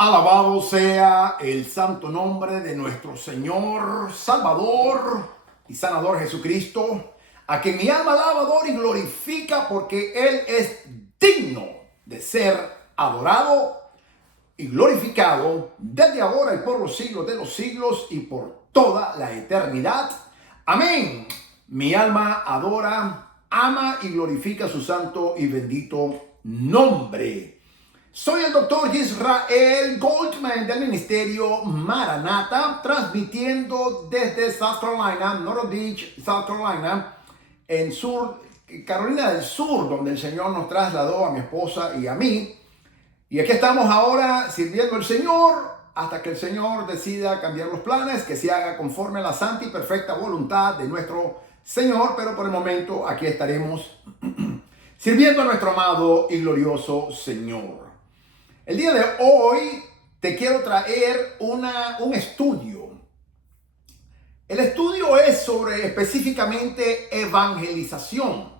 Alabado sea el santo nombre de nuestro Señor, Salvador y Sanador Jesucristo, a quien mi alma alaba, adora y glorifica, porque Él es digno de ser adorado y glorificado desde ahora y por los siglos de los siglos y por toda la eternidad. Amén. Mi alma adora, ama y glorifica su santo y bendito nombre. Soy el doctor Israel Goldman del Ministerio Maranatha, transmitiendo desde South Carolina, Myrtle Beach, South Carolina, en Carolina del Sur, donde el Señor nos trasladó a mi esposa y a mí. Y aquí estamos ahora sirviendo al Señor hasta que el Señor decida cambiar los planes, que se haga conforme a la santa y perfecta voluntad de nuestro Señor. Pero por el momento aquí estaremos sirviendo a nuestro amado y glorioso Señor. El día de hoy te quiero traer un estudio. El estudio es sobre específicamente evangelización.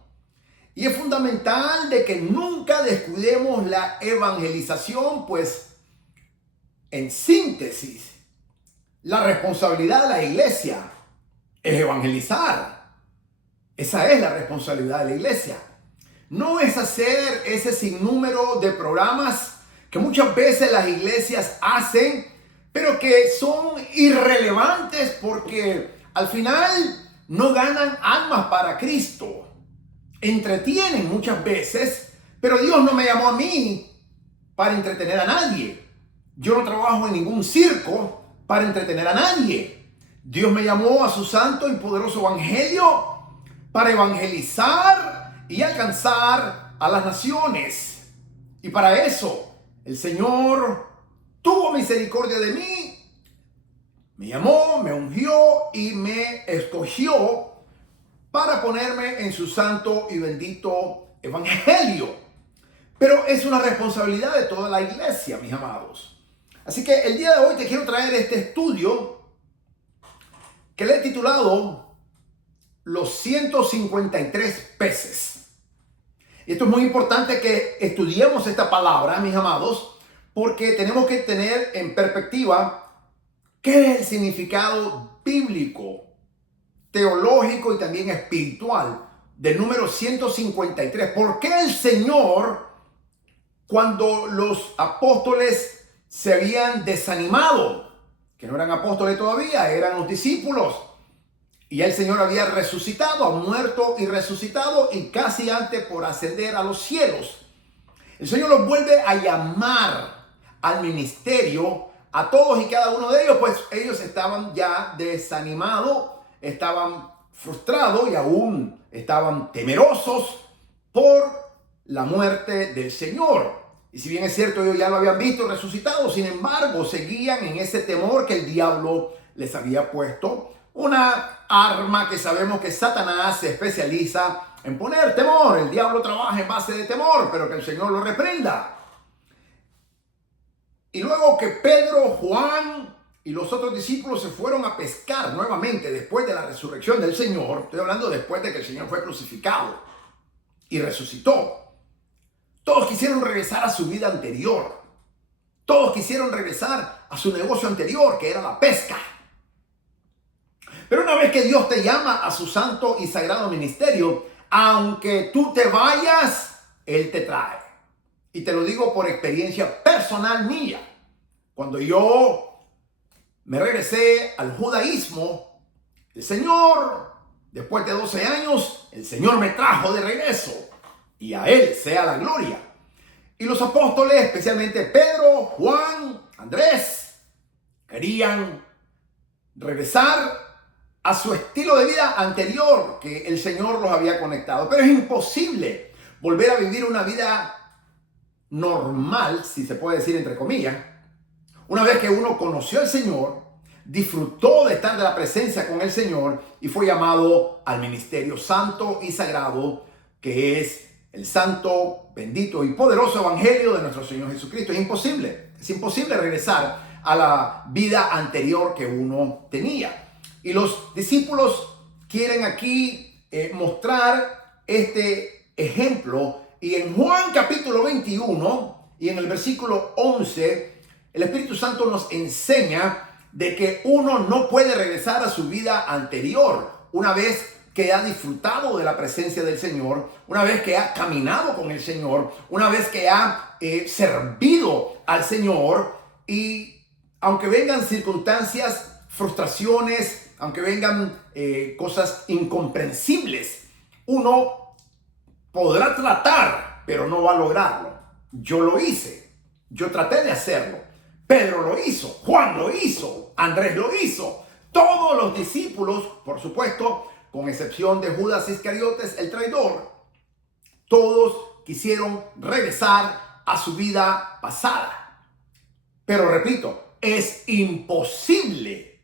Y es fundamental de que nunca descuidemos la evangelización, pues en síntesis, la responsabilidad de la iglesia es evangelizar. Esa es la responsabilidad de la iglesia. No es hacer ese sinnúmero de programas que muchas veces las iglesias hacen, pero que son irrelevantes porque al final no ganan almas para Cristo. Entretienen muchas veces, pero Dios no me llamó a mí para entretener a nadie. Yo no trabajo en ningún circo para entretener a nadie. Dios me llamó a su santo y poderoso evangelio para evangelizar y alcanzar a las naciones. Y para eso el Señor tuvo misericordia de mí, me llamó, me ungió y me escogió para ponerme en su santo y bendito evangelio. Pero es una responsabilidad de toda la iglesia, mis amados. Así que el día de hoy te quiero traer este estudio que le he titulado Los 153 peces. Y esto es muy importante que estudiemos esta palabra, mis amados, porque tenemos que tener en perspectiva qué es el significado bíblico, teológico y también espiritual del número 153. ¿Por qué el Señor, cuando los apóstoles se habían desanimado, que no eran apóstoles todavía, eran los discípulos, y el Señor había resucitado, ha muerto y resucitado y casi antes por ascender a los cielos, el Señor los vuelve a llamar al ministerio a todos y cada uno de ellos? Pues ellos estaban ya desanimados, estaban frustrados y aún estaban temerosos por la muerte del Señor. Y si bien es cierto, ellos ya lo habían visto resucitado, sin embargo, seguían en ese temor que el diablo les había puesto. Una arma que sabemos que Satanás se especializa en poner temor. El diablo trabaja en base de temor, pero que el Señor lo reprenda. Y luego que Pedro, Juan y los otros discípulos se fueron a pescar nuevamente después de la resurrección del Señor, estoy hablando después de que el Señor fue crucificado y resucitó, todos quisieron regresar a su vida anterior. Todos quisieron regresar a su negocio anterior, que era la pesca. Pero una vez que Dios te llama a su santo y sagrado ministerio, aunque tú te vayas, Él te trae. Y te lo digo por experiencia personal mía. Cuando yo me regresé al judaísmo, el Señor, después de 12 años, el Señor me trajo de regreso. Y a Él sea la gloria. Y los apóstoles, especialmente Pedro, Juan, Andrés, querían regresar a su estilo de vida anterior que el Señor los había conectado. Pero es imposible volver a vivir una vida normal, si se puede decir entre comillas, una vez que uno conoció al Señor, disfrutó de estar de la presencia con el Señor y fue llamado al ministerio santo y sagrado, que es el santo, bendito y poderoso evangelio de nuestro Señor Jesucristo. Es imposible regresar a la vida anterior que uno tenía. Y los discípulos quieren aquí mostrar este ejemplo. Y en Juan capítulo 21 y en el versículo 11, El Espíritu Santo nos enseña de que uno no puede regresar a su vida anterior una vez que ha disfrutado de la presencia del Señor, una vez que ha caminado con el Señor, una vez que ha servido al Señor. Y aunque vengan circunstancias, frustraciones, aunque vengan cosas incomprensibles, uno podrá tratar, pero no va a lograrlo. Yo lo hice, yo traté de hacerlo. Pedro lo hizo, Juan lo hizo, Andrés lo hizo. Todos los discípulos, por supuesto, con excepción de Judas Iscariotes, el traidor, todos quisieron regresar a su vida pasada. Pero repito, es imposible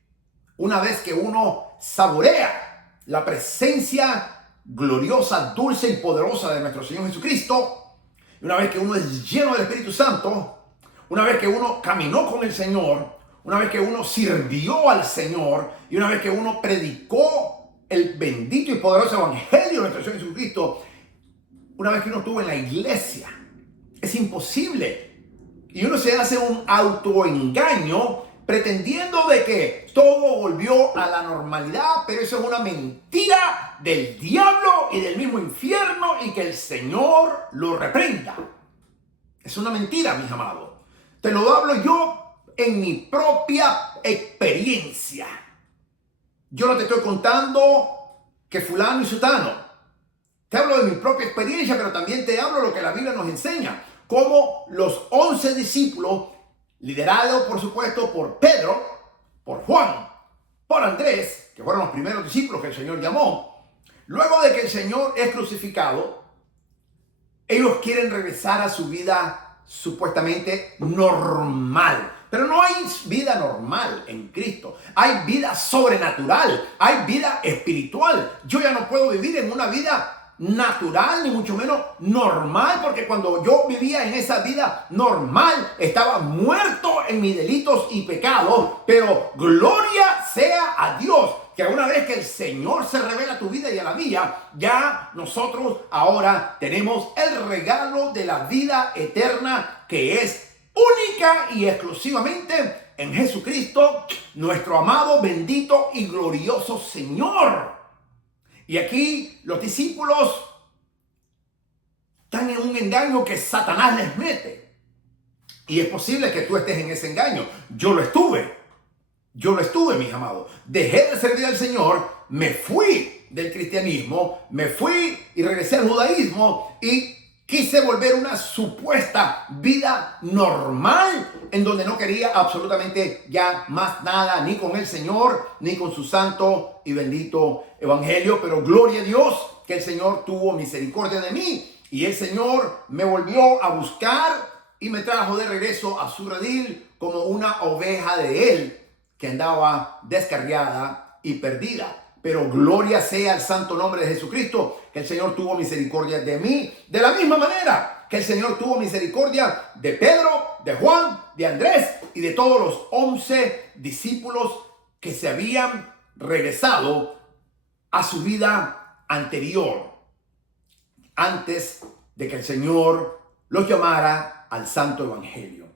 una vez que uno saborea la presencia gloriosa, dulce y poderosa de nuestro Señor Jesucristo, una vez que uno es lleno del Espíritu Santo, una vez que uno caminó con el Señor, una vez que uno sirvió al Señor y una vez que uno predicó el bendito y poderoso evangelio de nuestro Señor Jesucristo, una vez que uno estuvo en la iglesia. Es imposible. Y uno se hace un autoengaño pretendiendo de que todo volvió a la normalidad, pero eso es una mentira del diablo y del mismo infierno, y que el Señor lo reprenda. Es una mentira, mis amados. Te lo hablo yo en mi propia experiencia. Yo no te estoy contando que fulano y sutano. Te hablo de mi propia experiencia, pero también te hablo de lo que la Biblia nos enseña. Cómo los 11 discípulos, liderados por supuesto por Pedro, por Juan, por Andrés, que fueron los primeros discípulos que el Señor llamó, luego de que el Señor es crucificado, ellos quieren regresar a su vida supuestamente normal. Pero no hay vida normal en Cristo. Hay vida sobrenatural. Hay vida espiritual. Yo ya no puedo vivir en una vida natural, ni mucho menos normal, porque cuando yo vivía en esa vida normal, estaba muerto en mis delitos y pecados. Pero gloria sea a Dios, que una vez que el Señor se revela a tu vida y a la mía, ya nosotros ahora tenemos el regalo de la vida eterna, que es única y exclusivamente en Jesucristo, nuestro amado, bendito y glorioso Señor. Y aquí los discípulos están en un engaño que Satanás les mete. Y es posible que tú estés en ese engaño. Yo lo estuve, mis amados. Dejé de servir al Señor, me fui del cristianismo, me fui y regresé al judaísmo y quise volver una supuesta vida normal en donde no quería absolutamente ya más nada, ni con el Señor, ni con su santo y bendito evangelio. Pero gloria a Dios que el Señor tuvo misericordia de mí y el Señor me volvió a buscar y me trajo de regreso a su redil como una oveja de Él que andaba descarriada y perdida. Pero gloria sea al santo nombre de Jesucristo, que el Señor tuvo misericordia de mí, de la misma manera que el Señor tuvo misericordia de Pedro, de Juan, de Andrés y de todos los 11 discípulos que se habían regresado a su vida anterior, antes de que el Señor los llamara al santo evangelio.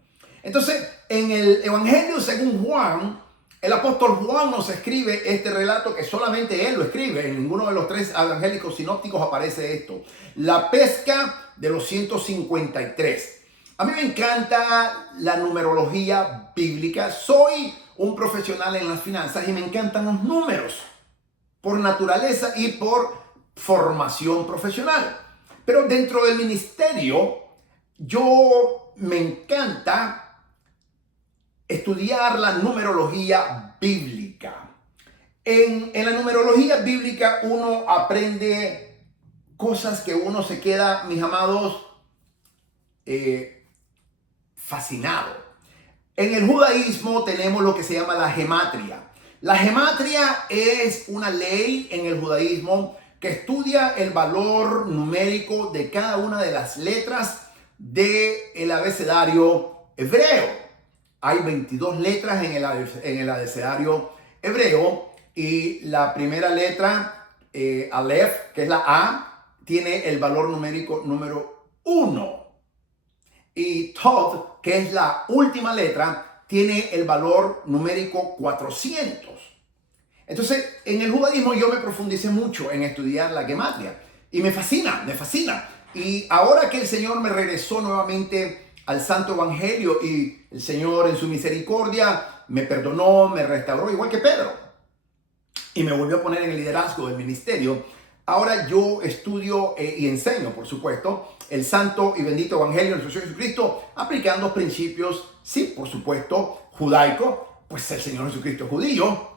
Entonces, en el evangelio según Juan, el apóstol Juan nos escribe este relato que solamente él lo escribe. En ninguno de los 3 evangélicos sinópticos aparece esto. La pesca de los 153. A mí me encanta la numerología bíblica. Soy un profesional en las finanzas y me encantan los números por naturaleza y por formación profesional. Pero dentro del ministerio, yo me encanta estudiar la numerología bíblica. En la numerología bíblica uno aprende cosas que uno se queda, mis amados, fascinado. En el judaísmo tenemos lo que se llama la gematria. La gematria es una ley en el judaísmo que estudia el valor numérico de cada una de las letras del abecedario hebreo. Hay 22 letras en el abecedario hebreo y la primera letra, Aleph, que es la A, tiene el valor numérico número 1. y Tov, que es la última letra, tiene el valor numérico 400. Entonces, en el judaísmo yo me profundicé mucho en estudiar la gematria y me fascina, me fascina. Y ahora que el Señor me regresó nuevamente al Santo Evangelio y el Señor en su misericordia me perdonó, me restauró, igual que Pedro, y me volvió a poner en el liderazgo del ministerio, ahora yo estudio y enseño, por supuesto, el santo y bendito Evangelio de nuestro Señor Jesucristo, aplicando principios, sí, por supuesto, judaico, pues el Señor Jesucristo es judío,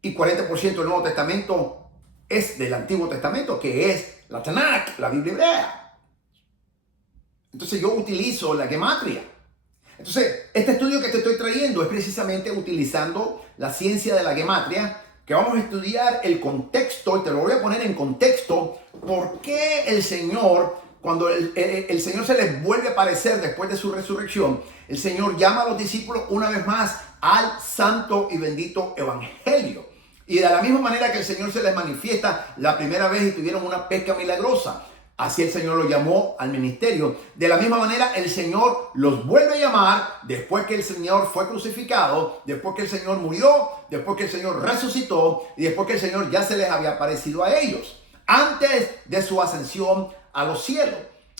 y 40% del Nuevo Testamento es del Antiguo Testamento, que es la Tanakh, la Biblia hebrea. Entonces yo utilizo la gematria. Entonces, este estudio que te estoy trayendo es precisamente utilizando la ciencia de la gematria, que vamos a estudiar el contexto, y te lo voy a poner en contexto, por qué el Señor, cuando el Señor se les vuelve a aparecer después de su resurrección, el Señor llama a los discípulos una vez más al santo y bendito Evangelio. Y de la misma manera que el Señor se les manifiesta la primera vez y tuvieron una pesca milagrosa, así el Señor los llamó al ministerio. De la misma manera el Señor los vuelve a llamar después que el Señor fue crucificado, después que el Señor murió, después que el Señor resucitó y después que el Señor ya se les había aparecido a ellos, antes de su ascensión a los cielos.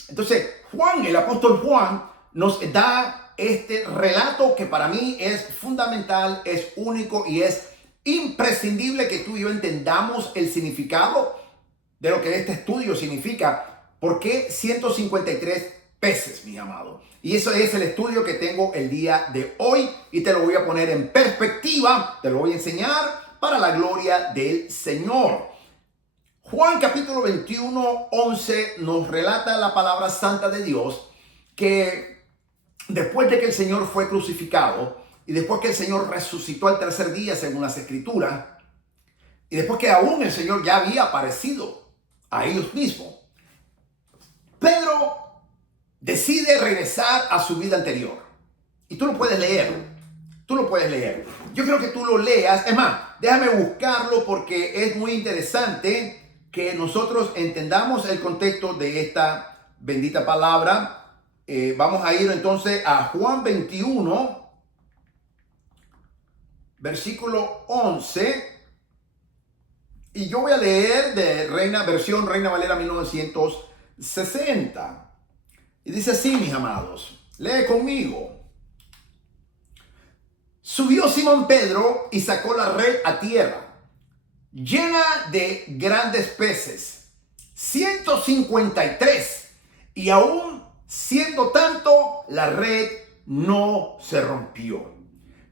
Entonces Juan, el apóstol Juan, nos da este relato que para mí es fundamental, es único y es imprescindible que tú y yo entendamos el significado de lo que este estudio significa. ¿Por qué 153 peces, mi amado? Y eso es el estudio que tengo el día de hoy y te lo voy a poner en perspectiva, te lo voy a enseñar para la gloria del Señor. Juan capítulo 21, 11 nos relata la palabra santa de Dios que después de que el Señor fue crucificado y después que el Señor resucitó al tercer día según las Escrituras y después que aún el Señor ya había aparecido a ellos mismos, Pedro decide regresar a su vida anterior. Y tú lo puedes leer. Tú lo puedes leer. Yo creo que tú lo leas. Es más, déjame buscarlo porque es muy interesante que nosotros entendamos el contexto de esta bendita palabra. Vamos a ir entonces a Juan 21, versículo 11. Y yo voy a leer de versión Reina Valera 1960. Y dice así, mis amados. Lee conmigo. Subió Simón Pedro y sacó la red a tierra, llena de grandes peces, 153. Y aún siendo tanto, la red no se rompió.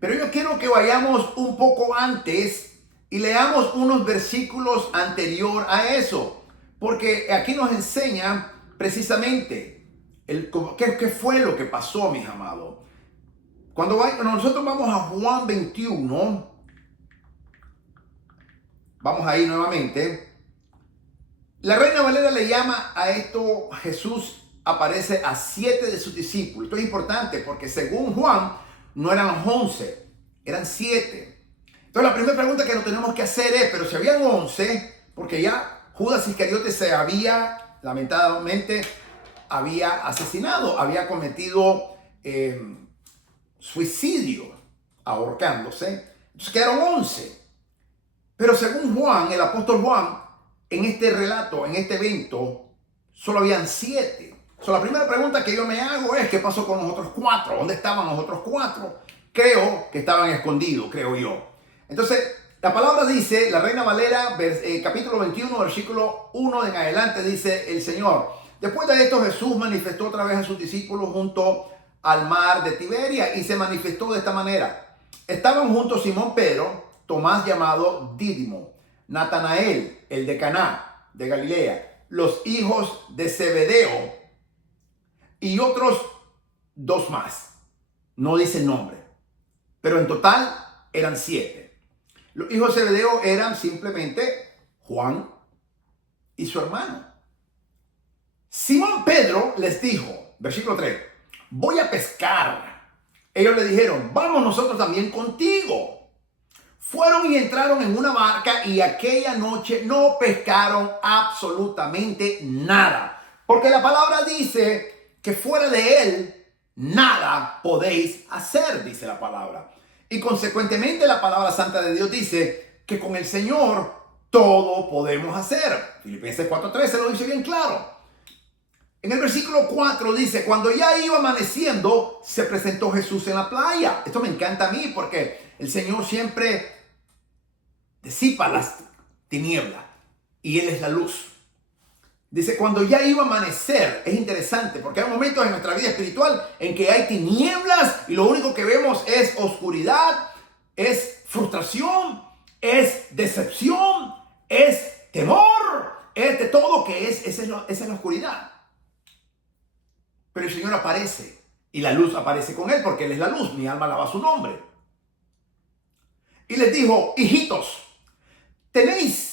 Pero yo quiero que vayamos un poco antes y leamos unos versículos anterior a eso, porque aquí nos enseña precisamente qué fue lo que pasó, mis amados. Cuando nosotros vamos a Juan 21, vamos ahí nuevamente. La Reina Valera le llama a esto, Jesús aparece a 7 de sus discípulos. Esto es importante porque según Juan no eran los 11, eran 7. Entonces la primera pregunta que nos tenemos que hacer es, pero si habían 11, porque ya Judas Iscariote se había, lamentablemente, había asesinado, había cometido suicidio, ahorcándose. Entonces quedaron 11. Pero según Juan, el apóstol Juan, en este relato, en este evento, solo habían 7. La primera pregunta que yo me hago es, ¿qué pasó con los otros 4? ¿Dónde estaban los otros 4? Creo que estaban escondidos, creo yo. Entonces, la palabra dice, la Reina Valera, capítulo 21, versículo 1 en adelante, dice el Señor. Después de esto, Jesús manifestó otra vez a sus discípulos junto al mar de Tiberia y se manifestó de esta manera. Estaban juntos Simón Pedro, Tomás llamado Dídimo, Natanael, el de Caná, de Galilea, los hijos de Zebedeo y otros 2 más. No dice el nombre, pero en total eran 7. Los hijos de Zebedeo eran simplemente Juan y su hermano. Simón Pedro les dijo, versículo 3, voy a pescar. Ellos le dijeron, vamos nosotros también contigo. Fueron y entraron en una barca y aquella noche no pescaron absolutamente nada. Porque la palabra dice que fuera de él nada podéis hacer, dice la palabra. Y consecuentemente la palabra santa de Dios dice que con el Señor todo podemos hacer. Filipenses 4:13 lo dice bien claro. En el versículo 4 dice, cuando ya iba amaneciendo, se presentó Jesús en la playa. Esto me encanta a mí porque el Señor siempre disipa las tinieblas y Él es la luz. Dice, cuando ya iba a amanecer, es interesante porque hay momentos en nuestra vida espiritual en que hay tinieblas y lo único que vemos es oscuridad, es frustración, es decepción, es temor, es de todo que esa es la oscuridad. Pero el Señor aparece y la luz aparece con Él porque Él es la luz, mi alma alaba su nombre. Y les dijo, hijitos, tenéis.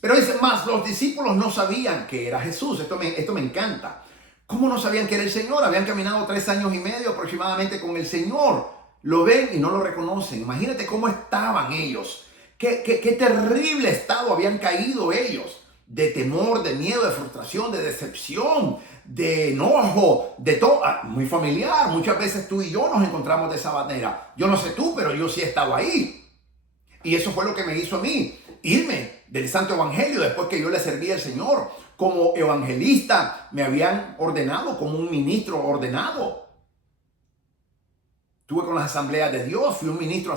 Pero dice más, los discípulos no sabían que era Jesús. Esto me encanta. ¿Cómo no sabían que era el Señor? Habían caminado 3 años y medio aproximadamente con el Señor. Lo ven y no lo reconocen. Imagínate cómo estaban ellos. Qué terrible estado habían caído ellos. De temor, de miedo, de frustración, de decepción, de enojo, de todo. Muy familiar. Muchas veces tú y yo nos encontramos de esa manera. Yo no sé tú, pero yo sí he estado ahí. Y eso fue lo que me hizo a mí, irme del Santo Evangelio después que yo le serví al Señor. Como evangelista me habían ordenado como un ministro ordenado. Estuve con las asambleas de Dios, fui un ministro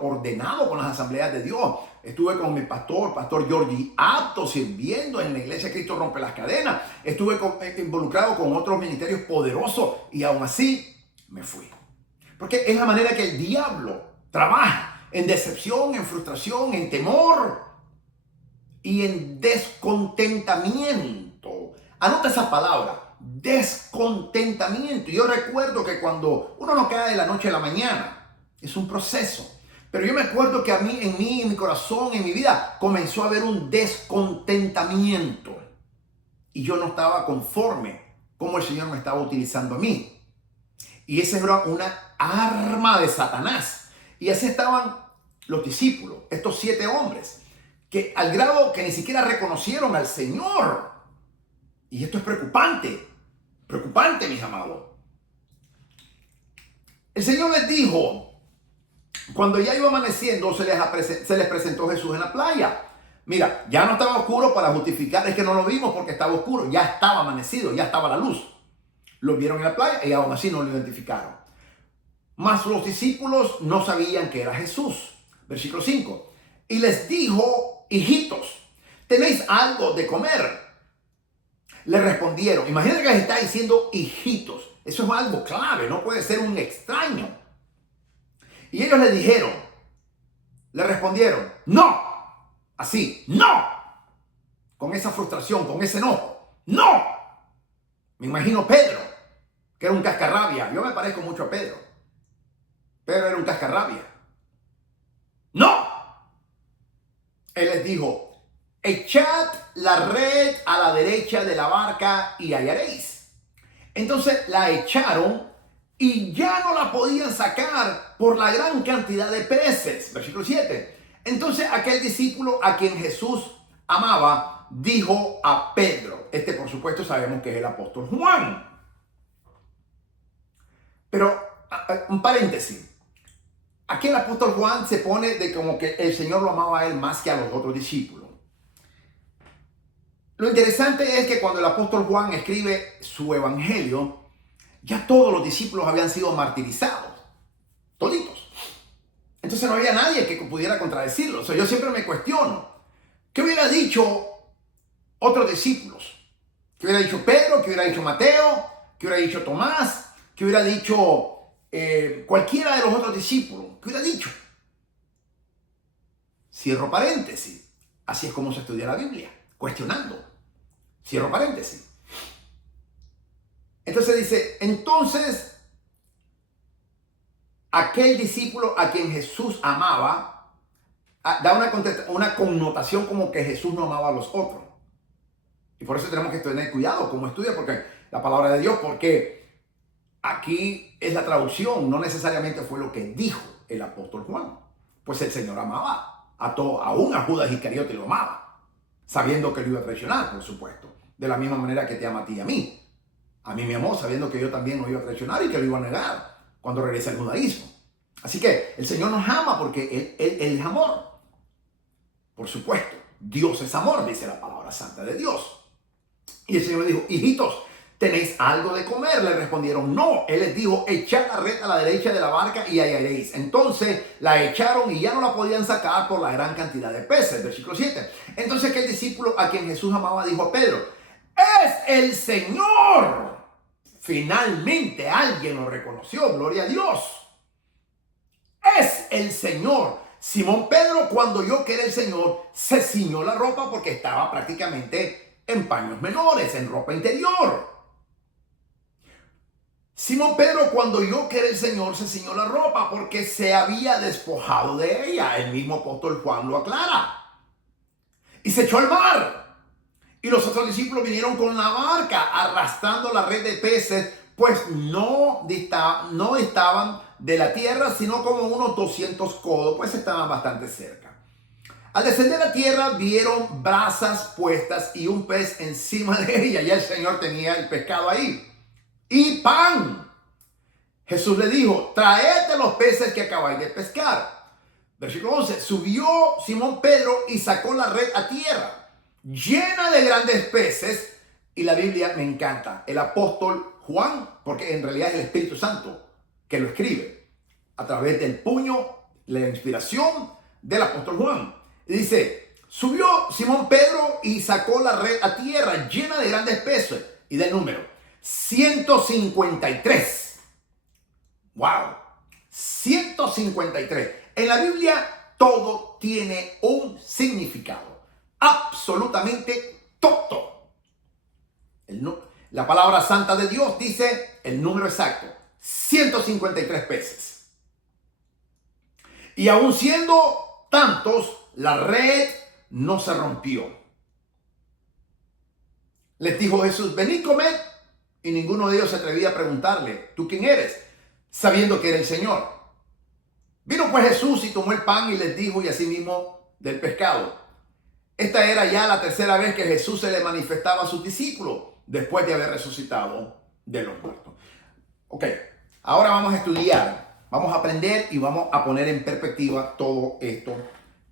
ordenado con las asambleas de Dios. Estuve con mi pastor Georgie Apto, sirviendo en la iglesia Cristo Rompe las Cadenas. Estuve involucrado con otros ministerios poderosos y aún así me fui. Porque es la manera que el diablo trabaja, en decepción, en frustración, en temor y en descontentamiento. Anota esa palabra, descontentamiento. Yo recuerdo que cuando uno no cae de la noche a la mañana, es un proceso. Pero yo me acuerdo que en mi corazón, en mi vida, comenzó a haber un descontentamiento. Y yo no estaba conforme como el Señor me estaba utilizando a mí. Y esa era una arma de Satanás. Y así estaban los discípulos, estos 7 hombres, que al grado que ni siquiera reconocieron al Señor. Y esto es preocupante, preocupante, mis amados. El Señor les dijo, cuando ya iba amaneciendo, se les presentó Jesús en la playa. Mira, ya no estaba oscuro para justificar, es que no lo vimos porque estaba oscuro, ya estaba amanecido, ya estaba la luz. Lo vieron en la playa y aún así no lo identificaron. Mas los discípulos no sabían que era Jesús. Versículo 5. Y les dijo, hijitos, ¿tenéis algo de comer? Le respondieron. Imagínate que les está diciendo hijitos. Eso es algo clave, no puede ser un extraño. Y ellos le respondieron, no. Así, no. Con esa frustración, con ese enojo. No. Me imagino Pedro, que era un cascarrabia. Yo me parezco mucho a Pedro. Pero era un cascarrabia. ¡No! Él les dijo, echad la red a la derecha de la barca y hallaréis. Entonces la echaron y ya no la podían sacar por la gran cantidad de peces. Versículo 7. Entonces aquel discípulo a quien Jesús amaba dijo a Pedro. Por supuesto sabemos que es el apóstol Juan. Pero un paréntesis. Aquí el apóstol Juan se pone de como que el Señor lo amaba a él más que a los otros discípulos. Lo interesante es que cuando el apóstol Juan escribe su evangelio, ya todos los discípulos habían sido martirizados, toditos. Entonces no había nadie que pudiera contradecirlo. O sea, yo siempre me cuestiono, ¿qué hubiera dicho otros discípulos? ¿Qué hubiera dicho Pedro? ¿Qué hubiera dicho Mateo? ¿Qué hubiera dicho Tomás? ¿Qué hubiera dicho cualquiera de los otros discípulos? ¿Qué hubiera dicho? Cierro paréntesis. Así es como se estudia la Biblia, cuestionando. Cierro paréntesis. Entonces dice, entonces aquel discípulo a quien Jesús amaba, da una connotación como que Jesús no amaba a los otros. Y por eso tenemos que tener cuidado como estudia, porque la palabra de Dios, porque aquí es la traducción, no necesariamente fue lo que dijo el apóstol Juan. Pues el Señor amaba aún a Judas Iscariote lo amaba, sabiendo que lo iba a traicionar, por supuesto, de la misma manera que te ama a ti y a mí. A mí me amó sabiendo que yo también lo iba a traicionar y que lo iba a negar cuando regrese al judaísmo. Así que el Señor nos ama porque Él es amor. Por supuesto, Dios es amor, dice la palabra santa de Dios. Y el Señor dijo, hijitos, ¿tenéis algo de comer? Le respondieron, no. Él les dijo, echad la red a la derecha de la barca y hallaréis. Entonces la echaron y ya no la podían sacar por la gran cantidad de peces. Versículo 7. Entonces aquel discípulo a quien Jesús amaba dijo a Pedro, ¡es el Señor! Finalmente alguien lo reconoció, gloria a Dios. Es el Señor. Simón Pedro, cuando oyó que era el Señor, se ciñó la ropa porque estaba prácticamente en paños menores, en ropa interior. Simón Pedro, cuando oyó que era el Señor, se ciñó la ropa porque se había despojado de ella. El mismo apóstol Juan lo aclara. Y se echó al mar. Y los otros discípulos vinieron con la barca arrastrando la red de peces, pues no estaban de la tierra, sino como unos 200 codos, pues estaban bastante cerca. Al descender a la tierra vieron brasas puestas y un pez encima de ella. Ya el Señor tenía el pescado ahí. Y pan. Jesús le dijo, traed los peces que acabáis de pescar. Versículo 11. Subió Simón Pedro y sacó la red a tierra, llena de grandes peces. Y la Biblia me encanta. El apóstol Juan, porque en realidad es el Espíritu Santo que lo escribe, a través del puño, la inspiración del apóstol Juan. Y dice, subió Simón Pedro y sacó la red a tierra, llena de grandes peces. Y del número, 153. ¡Wow! 153. En la Biblia todo tiene un significado. Absolutamente todo. La palabra santa de Dios dice el número exacto. 153 peces. Y aun siendo tantos, la red no se rompió. Les dijo Jesús, venid, comed. Y ninguno de ellos se atrevía a preguntarle, ¿tú quién eres? Sabiendo que era el Señor. Vino pues Jesús y tomó el pan y les dijo, y asimismo del pescado. Esta era ya la tercera vez que Jesús se le manifestaba a sus discípulos después de haber resucitado de los muertos. Ok, ahora vamos a estudiar, vamos a aprender y vamos a poner en perspectiva todo esto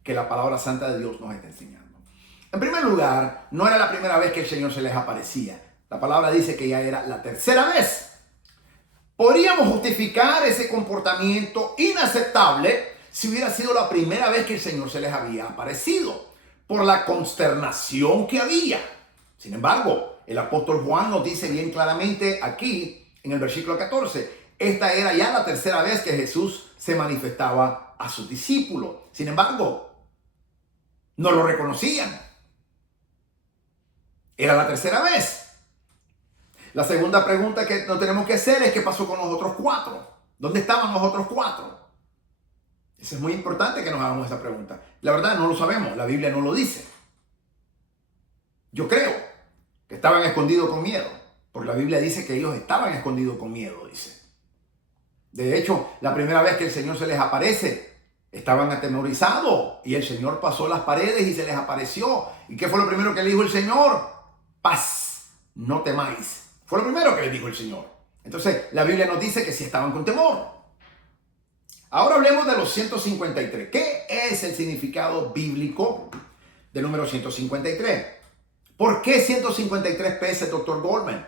que la palabra santa de Dios nos está enseñando. En primer lugar, no era la primera vez que el Señor se les aparecía. La palabra dice que ya era la tercera vez. Podríamos justificar ese comportamiento inaceptable si hubiera sido la primera vez que el Señor se les había aparecido, por la consternación que había. Sin embargo, el apóstol Juan nos dice bien claramente aquí, en el versículo 14, esta era ya la tercera vez que Jesús se manifestaba a sus discípulos. Sin embargo, no lo reconocían. Era la tercera vez. La segunda pregunta que nos tenemos que hacer es ¿qué pasó con los otros cuatro? ¿Dónde estaban los otros cuatro? Eso es muy importante que nos hagamos esa pregunta. La verdad no lo sabemos, la Biblia no lo dice. Yo creo que estaban escondidos con miedo, porque la Biblia dice que ellos estaban escondidos con miedo, dice. De hecho, la primera vez que el Señor se les aparece, estaban atemorizados y el Señor pasó las paredes y se les apareció. ¿Y qué fue lo primero que le dijo el Señor? Paz, no temáis. Fue lo primero que le dijo el Señor. Entonces, la Biblia nos dice que sí estaban con temor. Ahora hablemos de los 153. ¿Qué es el significado bíblico del número 153? ¿Por qué 153 peces, Dr. Goldman?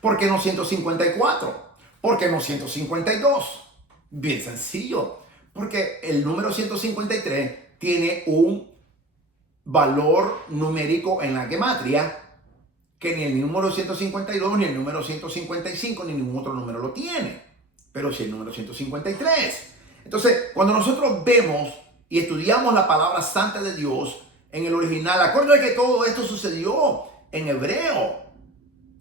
¿Por qué no 154? ¿Por qué no 152? Bien sencillo. Porque el número 153 tiene un valor numérico en la gematria que ni el número 152, ni el número 155, ni ningún otro número lo tiene. Pero sí el número 153. Entonces, cuando nosotros vemos y estudiamos la palabra santa de Dios en el original, acuérdense que todo esto sucedió en hebreo.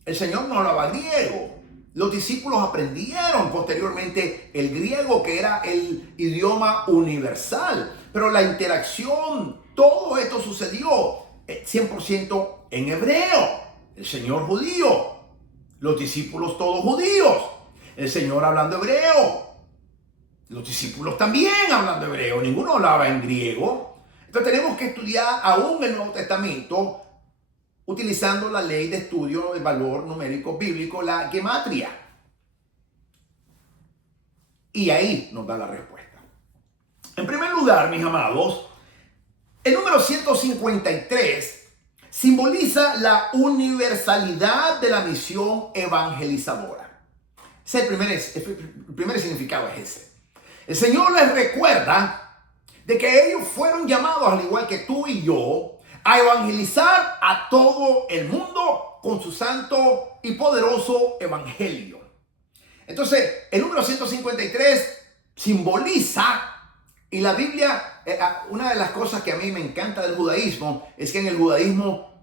El Señor no hablaba griego. Los discípulos aprendieron posteriormente el griego, que era el idioma universal. Pero la interacción, todo esto sucedió 100% en hebreo. El Señor judío, los discípulos todos judíos, el Señor hablando hebreo, los discípulos también hablando hebreo, ninguno hablaba en griego. Entonces tenemos que estudiar aún el Nuevo Testamento utilizando la ley de estudio del valor numérico bíblico, la gematria. Y ahí nos da la respuesta. En primer lugar, mis amados, el número 153 simboliza la universalidad de la misión evangelizadora. Ese es el primer significado es ese. El Señor les recuerda de que ellos fueron llamados, al igual que tú y yo, a evangelizar a todo el mundo con su santo y poderoso evangelio. Entonces, el número 153 simboliza, y la Biblia, una de las cosas que a mí me encanta del judaísmo, es que en el judaísmo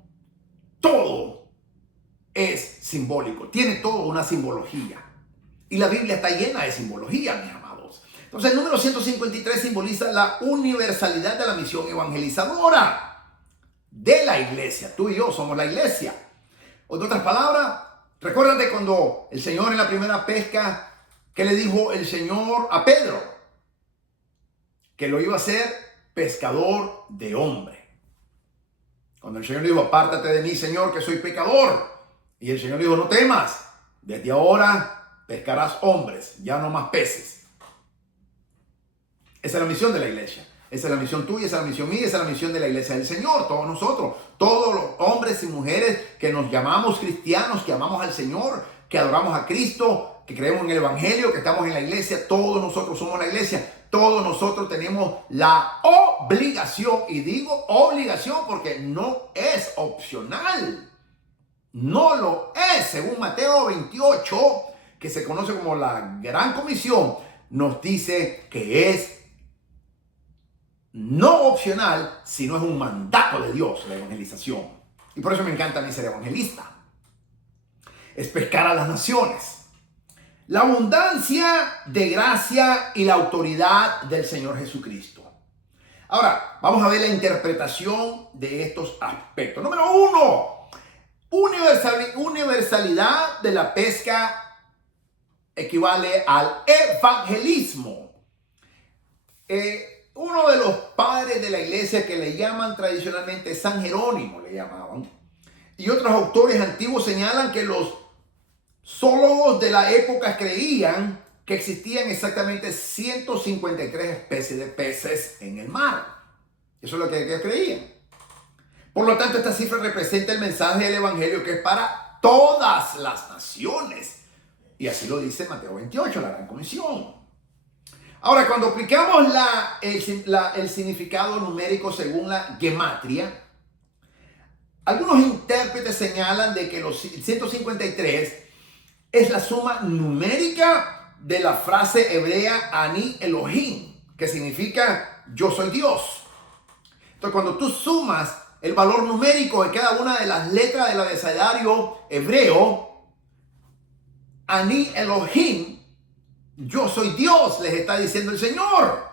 todo es simbólico, tiene todo una simbología. Y la Biblia está llena de simbología, mis amados. Entonces, el número 153 simboliza la universalidad de la misión evangelizadora de la iglesia. Tú y yo somos la iglesia. En otras palabras, recuérdate cuando el Señor en la primera pesca, que le dijo el Señor a Pedro, que lo iba a hacer pescador de hombre. Cuando el Señor le dijo, apártate de mí, Señor, que soy pecador. Y el Señor le dijo, no temas, desde ahora pescarás hombres, ya no más peces. Esa es la misión de la iglesia. Esa es la misión tuya, esa es la misión mía, esa es la misión de la iglesia del Señor. Todos nosotros, todos los hombres y mujeres que nos llamamos cristianos, que amamos al Señor, que adoramos a Cristo, que creemos en el Evangelio, que estamos en la iglesia, todos nosotros somos la iglesia. Todos nosotros tenemos la obligación, y digo obligación porque no es opcional. No lo es, según Mateo 28, que se conoce como la Gran Comisión, nos dice que es no opcional, sino es un mandato de Dios, la evangelización. Y por eso me encanta a mí ser evangelista. Es pescar a las naciones. La abundancia de gracia y la autoridad del Señor Jesucristo. Ahora, vamos a ver la interpretación de estos aspectos. Número 1, universalidad de la pesca equivale al evangelismo. Uno de los padres de la iglesia que le llaman tradicionalmente San Jerónimo, le llamaban, y otros autores antiguos señalan que los zoólogos de la época creían que existían exactamente 153 especies de peces en el mar. Eso es lo que ellos creían. Por lo tanto, esta cifra representa el mensaje del evangelio que es para todas las naciones. Y así lo dice Mateo 28, la Gran Comisión. Ahora, cuando aplicamos el significado numérico según la gematria, algunos intérpretes señalan de que los 153 es la suma numérica de la frase hebrea Ani Elohim, que significa yo soy Dios. Entonces, cuando tú sumas el valor numérico de cada una de las letras del abecedario hebreo, Ani Elohim, yo soy Dios, les está diciendo el Señor.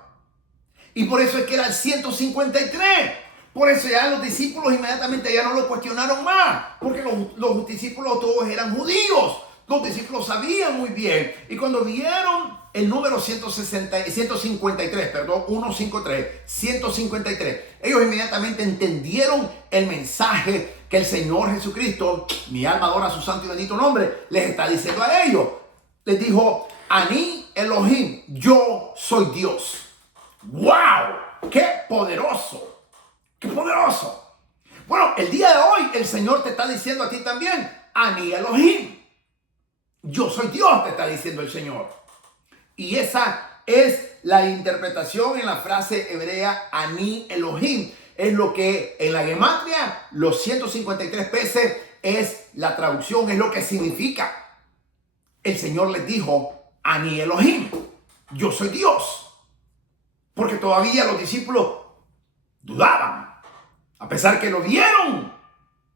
Y por eso es que era el 153. Por eso ya los discípulos inmediatamente ya no lo cuestionaron más, porque los discípulos todos eran judíos. Los discípulos sabían muy bien. Y cuando vieron el número 153, perdón, 153, ellos inmediatamente entendieron el mensaje que el Señor Jesucristo, mi alma adora su santo y bendito nombre, les está diciendo a ellos. Les dijo, Ani Elohim, yo soy Dios. ¡Wow! ¡Qué poderoso! ¡Qué poderoso! Bueno, el día de hoy el Señor te está diciendo a ti también, Ani Elohim. Yo soy Dios, te está diciendo el Señor. Y esa es la interpretación en la frase hebrea Ani Elohim. Es lo que en la gematria, los 153 peces, es la traducción, es lo que significa. El Señor les dijo, Ani Elohim, yo soy Dios. Porque todavía los discípulos dudaban. A pesar que lo vieron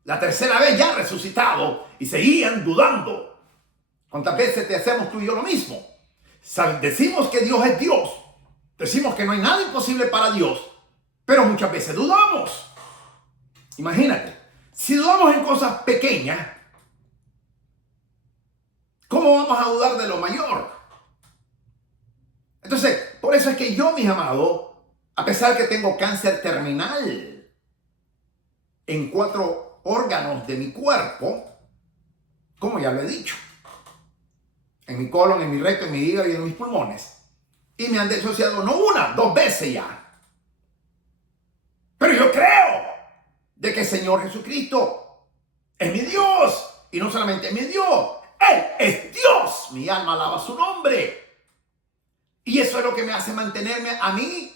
la tercera vez ya resucitado y seguían dudando. ¿Cuántas veces te hacemos tú y yo lo mismo? Decimos que Dios es Dios. Decimos que no hay nada imposible para Dios. Pero muchas veces dudamos. Imagínate, si dudamos en cosas pequeñas, ¿cómo vamos a dudar de lo mayor? Entonces, por eso es que yo, mis amados, a pesar que tengo cáncer terminal en 4 órganos de mi cuerpo, como ya lo he dicho, en mi colon, en mi recto, en mi hígado y en mis pulmones. Y me han disociado no una, dos veces ya. Pero yo creo de que el Señor Jesucristo es mi Dios. Y no solamente es mi Dios, Él es Dios. Mi alma alaba su nombre. Y eso es lo que me hace mantenerme a mí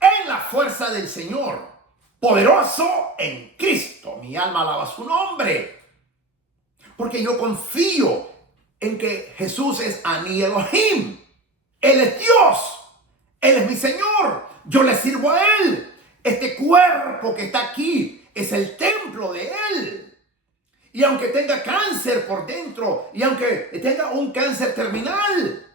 en la fuerza del Señor. Poderoso en Cristo. Mi alma alaba su nombre. Porque yo confío en que Jesús es Ani Elohim. Él es Dios. Él es mi Señor. Yo le sirvo a Él. Este cuerpo que está aquí es el templo de Él. Y aunque tenga cáncer por dentro, y aunque tenga un cáncer terminal,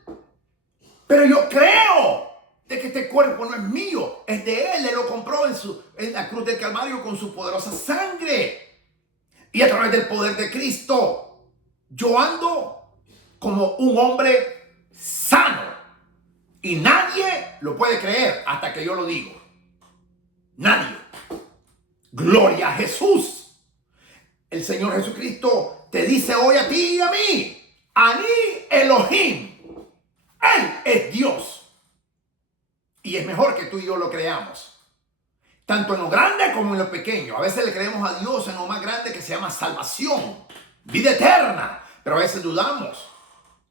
pero yo creo de que este cuerpo no es mío, es de Él. Él lo compró en la cruz del Calvario con su poderosa sangre. Y a través del poder de Cristo, yo ando como un hombre sano. Y nadie lo puede creer hasta que yo lo digo. Nadie. Gloria a Jesús. El Señor Jesucristo te dice hoy a ti y a mí: Ani Elohim. Él es Dios. Y es mejor que tú y yo lo creamos. Tanto en lo grande como en lo pequeño. A veces le creemos a Dios en lo más grande, que se llama salvación, vida eterna. Pero a veces dudamos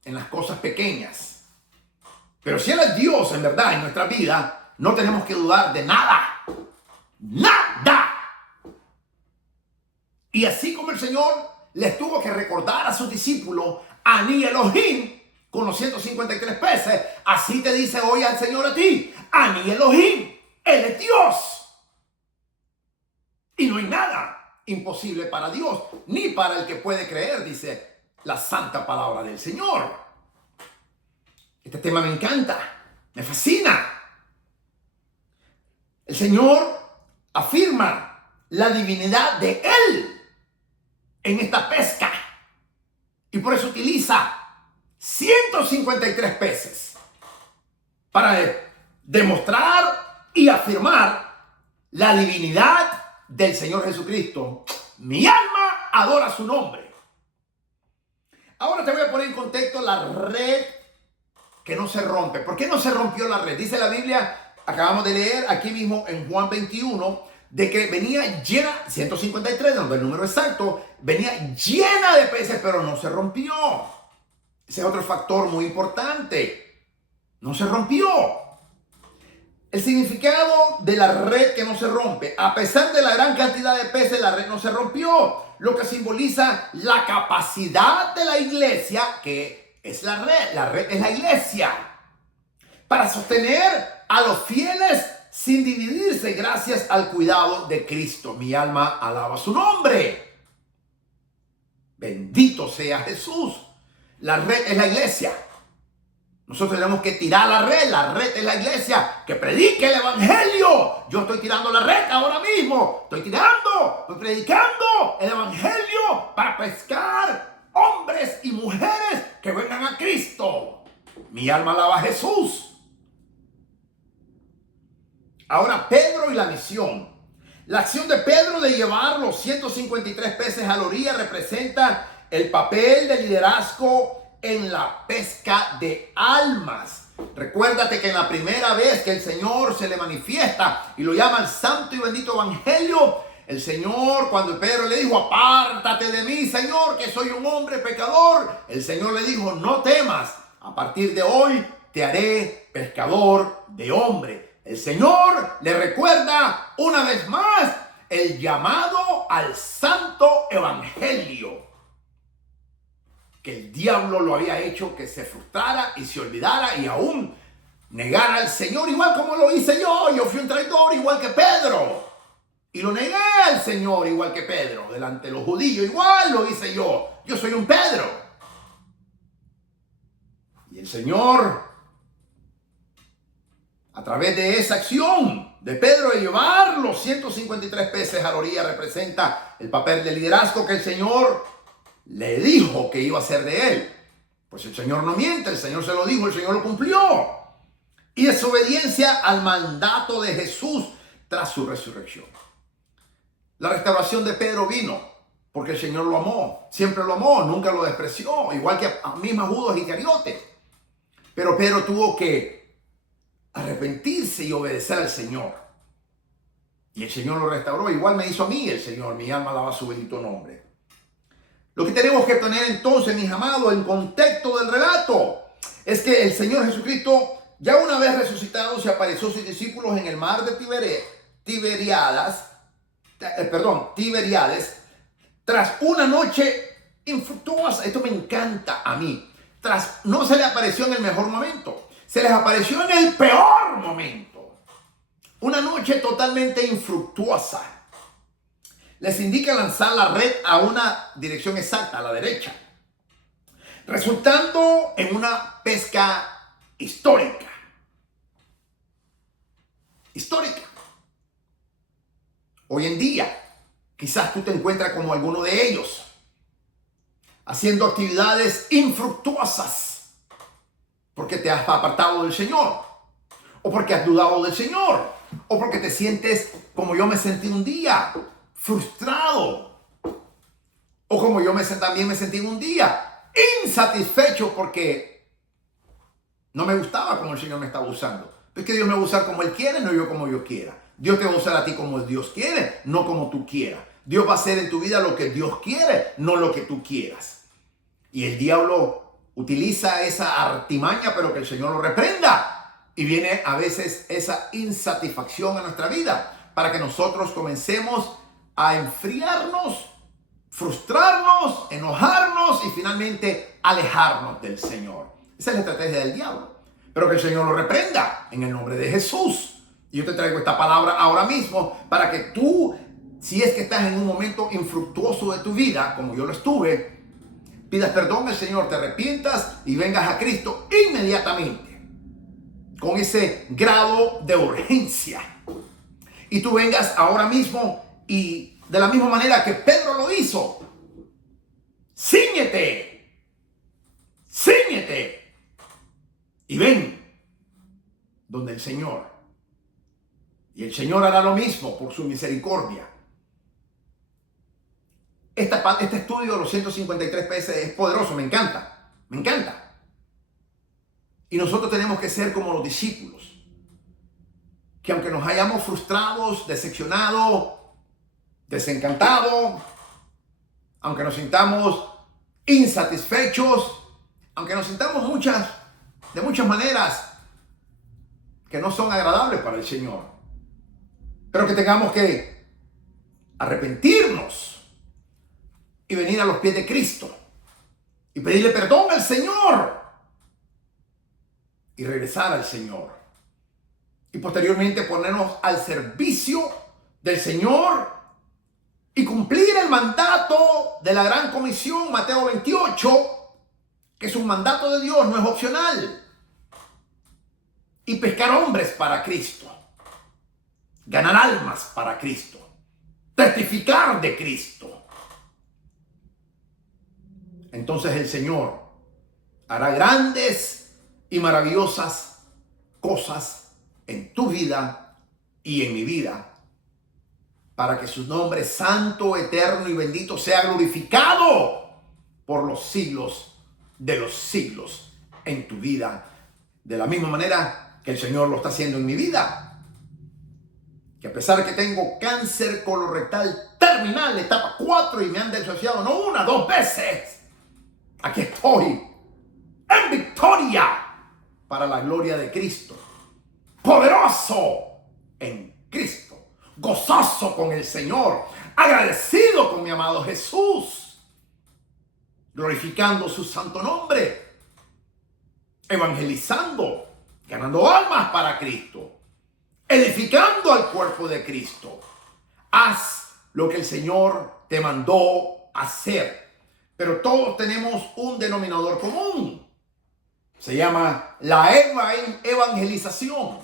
en las cosas pequeñas. Pero si Él es Dios en verdad en nuestra vida, no tenemos que dudar de nada. Nada. Y así como el Señor les tuvo que recordar a sus discípulos Ani Elohim con los 153 peces, así te dice hoy al Señor a ti: Ani Elohim. Él es Dios. Y no hay nada imposible para Dios, ni para el que puede creer, dice la santa palabra del Señor. Este tema me encanta, me fascina. El Señor afirma la divinidad de Él en esta pesca. Y por eso utiliza 153 peces para demostrar y afirmar la divinidad del Señor Jesucristo. Mi alma adora su nombre. Ahora te voy a poner en contexto la red que no se rompe. ¿Por qué no se rompió la red? Dice la Biblia, acabamos de leer aquí mismo en Juan 21, de que venía llena, 153, donde el número exacto, venía llena de peces, pero no se rompió. Ese es otro factor muy importante. No se rompió. El significado de la red que no se rompe: a pesar de la gran cantidad de peces, la red no se rompió. Lo que simboliza la capacidad de la iglesia, que es la red. La red es la iglesia, para sostener a los fieles sin dividirse, gracias al cuidado de Cristo. Mi alma alaba su nombre. Bendito sea Jesús. La red es la iglesia. Nosotros tenemos que tirar la red. La red es la iglesia que predique el evangelio. Yo estoy tirando la red ahora mismo. Estoy predicando el evangelio para pescar hombres y mujeres que vengan a Cristo. Mi alma alaba a Jesús. Ahora, Pedro y la misión. La acción de Pedro de llevar los 153 peces a la orilla representa el papel de liderazgo en la pesca de almas. Recuérdate que en la primera vez que el Señor se le manifiesta y lo llama el santo y bendito evangelio, el Señor, cuando Pedro le dijo: apártate de mí, Señor, que soy un hombre pecador, el Señor le dijo: no temas, a partir de hoy te haré pescador de hombres. El Señor le recuerda una vez más el llamado al santo evangelio, que el diablo lo había hecho que se frustrara y se olvidara y aún negara al Señor, igual como lo hice yo. Yo fui un traidor igual que Pedro y lo negué al Señor igual que Pedro delante de los judíos. Igual lo hice yo. Yo soy un Pedro. Y el Señor, a través de esa acción de Pedro de llevar los 153 peces a la orilla, representa el papel de liderazgo que el Señor le dijo que iba a hacer de él. Pues el Señor no miente, el Señor se lo dijo, el Señor lo cumplió. Y desobediencia al mandato de Jesús tras su resurrección. La restauración de Pedro vino porque el Señor lo amó, siempre lo amó, nunca lo despreció, igual que a mismo Judas Iscariote. Pero Pedro tuvo que arrepentirse y obedecer al Señor. Y el Señor lo restauró, igual me hizo a mí el Señor, mi alma alaba su bendito nombre. Lo que tenemos que tener entonces, mis amados, en contexto del relato, es que el Señor Jesucristo, ya una vez resucitado, se apareció a sus discípulos en el mar de Tiberíades, tras una noche infructuosa. Esto me encanta a mí. No se le apareció en el mejor momento, se les apareció en el peor momento. Una noche totalmente infructuosa. Les indica lanzar la red a una dirección exacta, a la derecha, resultando en una pesca histórica. Hoy en día, quizás tú te encuentras como alguno de ellos, haciendo actividades infructuosas, porque te has apartado del Señor, o porque has dudado del Señor, o porque te sientes como yo me sentí un día, frustrado, o como yo también me sentí un día, insatisfecho porque no me gustaba como el Señor me estaba usando. Es que Dios me va a usar como Él quiere, no yo como yo quiera. Dios te va a usar a ti como Dios quiere, no como tú quieras. Dios va a hacer en tu vida lo que Dios quiere, no lo que tú quieras. Y el diablo utiliza esa artimaña, pero que el Señor lo reprenda. Y viene a veces esa insatisfacción a nuestra vida para que nosotros comencemos a enfriarnos, frustrarnos, enojarnos y finalmente alejarnos del Señor. Esa es la estrategia del diablo. Pero que el Señor lo reprenda en el nombre de Jesús. Y yo te traigo esta palabra ahora mismo para que tú, si es que estás en un momento infructuoso de tu vida, como yo lo estuve, pidas perdón al Señor, te arrepientas y vengas a Cristo inmediatamente, con ese grado de urgencia. Y tú vengas ahora mismo y de la misma manera que Pedro lo hizo, cíñete y ven donde el Señor. Y el Señor hará lo mismo por su misericordia. Este estudio de los 153 peces es poderoso, me encanta. Y nosotros tenemos que ser como los discípulos, que aunque nos hayamos frustrados, decepcionados, desencantados, aunque nos sintamos insatisfechos, aunque nos sintamos de muchas maneras que no son agradables para el Señor, pero que tengamos que arrepentirnos y venir a los pies de Cristo y pedirle perdón al Señor y regresar al Señor y posteriormente ponernos al servicio del Señor y cumplir el mandato de la gran comisión, Mateo 28, que es un mandato de Dios, no es opcional, y pescar hombres para Cristo, ganar almas para Cristo, testificar de Cristo. Entonces el Señor hará grandes y maravillosas cosas en tu vida y en mi vida, para que su nombre santo, eterno y bendito sea glorificado por los siglos de los siglos en tu vida, de la misma manera que el Señor lo está haciendo en mi vida. Que a pesar de que tengo cáncer colorectal terminal, etapa 4, y me han desociado no una, 2 veces, aquí estoy en victoria para la gloria de Cristo, poderoso en Cristo, gozoso con el Señor, agradecido con mi amado Jesús, glorificando su santo nombre, evangelizando, ganando almas para Cristo, edificando al cuerpo de Cristo. Haz lo que el Señor te mandó hacer. Pero todos tenemos un denominador común. Se llama la evangelización.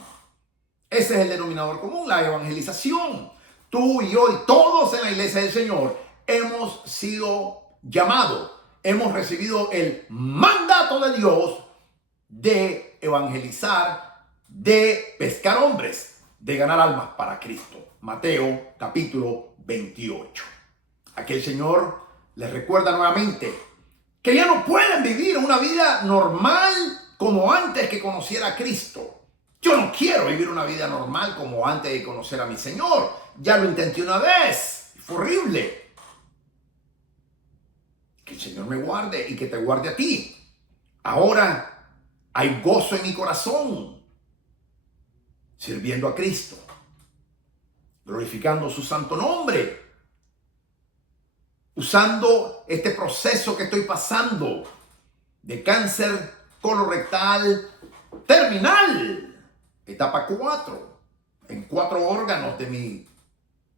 Ese es el denominador común, la evangelización. Tú y yo y todos en la iglesia del Señor hemos sido llamados, hemos recibido el mandato de Dios de evangelizar, de pescar hombres, de ganar almas para Cristo. Mateo capítulo 28. Aquí el Señor les recuerda nuevamente que ya no pueden vivir una vida normal como antes que conociera a Cristo. Yo no quiero vivir una vida normal como antes de conocer a mi Señor. Ya lo intenté una vez. Fue horrible. Que el Señor me guarde y que te guarde a ti. Ahora hay gozo en mi corazón, sirviendo a Cristo, glorificando su santo nombre, usando este proceso que estoy pasando de cáncer colorectal terminal, etapa 4, en 4 órganos de mi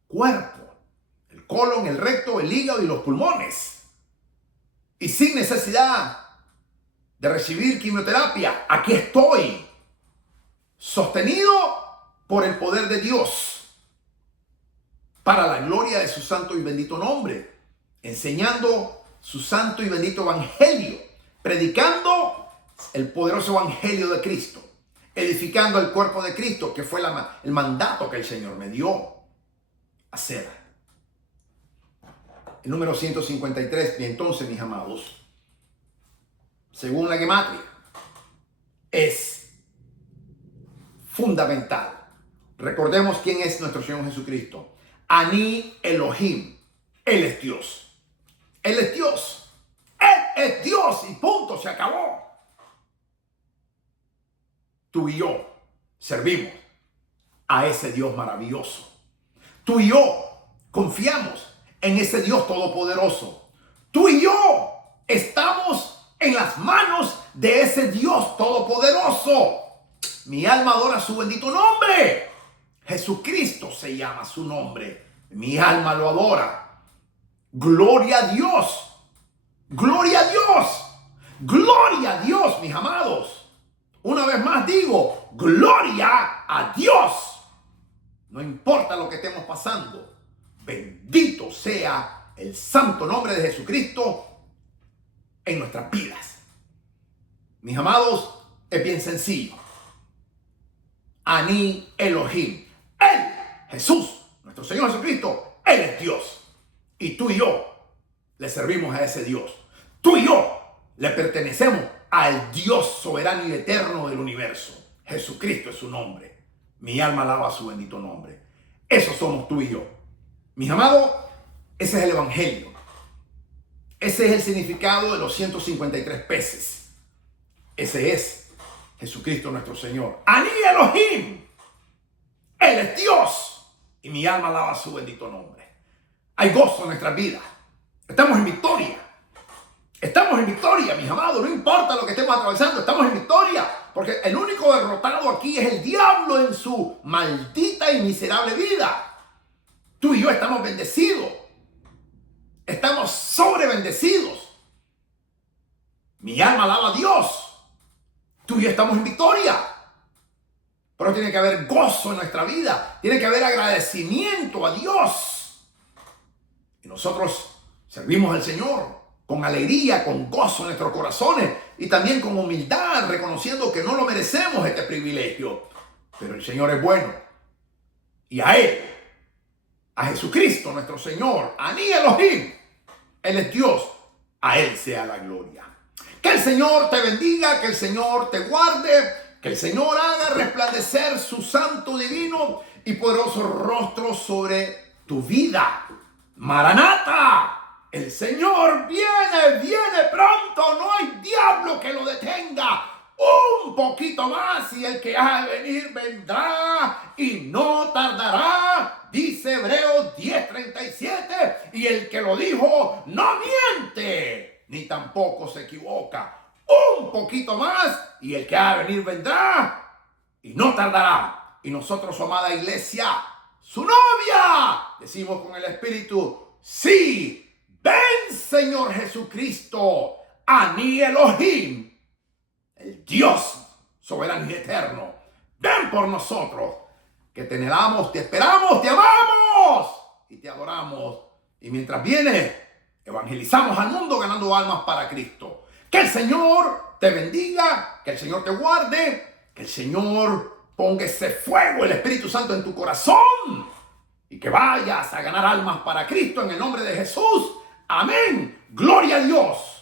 cuerpo: el colon, el recto, el hígado y los pulmones. Y sin necesidad de recibir quimioterapia, aquí estoy, sostenido por el poder de Dios, para la gloria de su santo y bendito nombre, enseñando su santo y bendito evangelio, predicando el poderoso evangelio de Cristo, edificando el cuerpo de Cristo, que fue el mandato que el Señor me dio hacer. El número 153, y entonces, mis amados, según la gematria, es fundamental. Recordemos quién es nuestro Señor Jesucristo. Ani Elohim. Él es Dios. Él es Dios. Él es Dios y punto, se acabó. Tú y yo servimos a ese Dios maravilloso. Tú y yo confiamos en ese Dios todopoderoso. Tú y yo estamos en las manos de ese Dios todopoderoso. Mi alma adora su bendito nombre. Jesucristo se llama su nombre. Mi alma lo adora. Gloria a Dios. Gloria a Dios. Gloria a Dios, mis amados. Una vez más digo, gloria a Dios. No importa lo que estemos pasando. Bendito sea el santo nombre de Jesucristo en nuestras vidas. Mis amados, es bien sencillo. Ani Elohim. Él, Jesús, nuestro Señor Jesucristo, Él es Dios. Y tú y yo le servimos a ese Dios. Tú y yo le pertenecemos al Dios soberano y eterno del universo. Jesucristo es su nombre. Mi alma alaba su bendito nombre. Eso somos tú y yo. Mis amados, ese es el evangelio. Ese es el significado de los 153 peces. Ese es Jesucristo nuestro Señor. Ani Elohim. Él es Dios. Y mi alma alaba su bendito nombre. Hay gozo en nuestras vidas. Estamos en victoria. Estamos en victoria, mis amados. No importa lo que estemos atravesando. Estamos en victoria. Porque el único derrotado aquí es el diablo en su maldita y miserable vida. Tú y yo estamos bendecidos. Estamos sobrebendecidos. Mi alma alaba a Dios. Tú y yo estamos en victoria. Pero tiene que haber gozo en nuestra vida. Tiene que haber agradecimiento a Dios. Y nosotros servimos al Señor con alegría, con gozo en nuestros corazones. Y también con humildad, reconociendo que no lo merecemos este privilegio. Pero el Señor es bueno. Y a Él, a Jesucristo nuestro Señor, Ani Elohim, Él es Dios, a Él sea la gloria. Que el Señor te bendiga, que el Señor te guarde, que el Señor haga resplandecer su santo, divino y poderoso rostro sobre tu vida. Maranata, el Señor viene pronto, no hay diablo que lo detenga. Un poquito más y el que ha de venir vendrá y no tardará, dice Hebreos 10:37, y el que lo dijo no miente, ni tampoco se equivoca. Un poquito más y el que ha de venir vendrá y no tardará. Y nosotros, su amada iglesia, su novia, decimos con el Espíritu, sí, ven Señor Jesucristo, Ani Elohim, el Dios soberano y eterno. Ven por nosotros, que te anhelamos, te esperamos, te amamos y te adoramos. Y mientras viene, evangelizamos al mundo ganando almas para Cristo. Que el Señor te bendiga, que el Señor te guarde, que el Señor ponga ese fuego, el Espíritu Santo en tu corazón y que vayas a ganar almas para Cristo en el nombre de Jesús. Amén. Gloria a Dios.